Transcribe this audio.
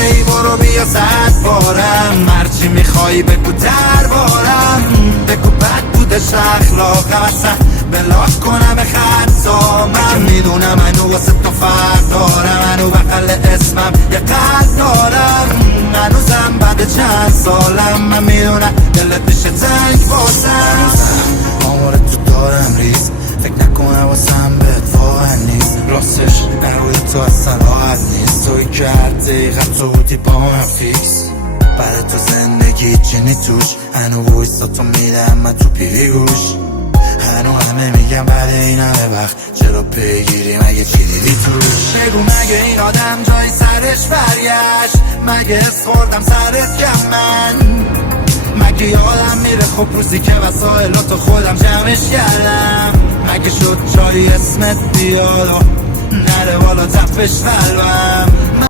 هی برو بیا 100 بارم، هرچی میخوایی بگو دربارم، بگو بد بودش اخلاقم، اصلا بلاک کنم خطامم. میدونم هنو واسه تو فرق دارم، هنو بغل اسمم یه قلب دارم، هنوزم بعد چند سالم من میدونم دلت میشه تنگ واسم. آمار تو دارم ریز، فکر نکنم واسم بهت واقعا نیست، راستش نروی تو اصلا راحت نیست، توی که هر دقیقه تو بودی با من فیکس، برای تو زندگی چینی توش، هنو وایستا تو میده اما تو پیوی گوش، هنو همه میگم بعد این همه وقت چرا پیگیری مگه چی دیدی توش؟ بگو مگه این آدم جای سرش برگشت، مگه اس خوردم سرت کم من، مگه یادم میره خب روزی که وسایلاتو خودم جمعش کردم، مگه شد جایی اسمت بیاد و نره بالا تپش قلبم،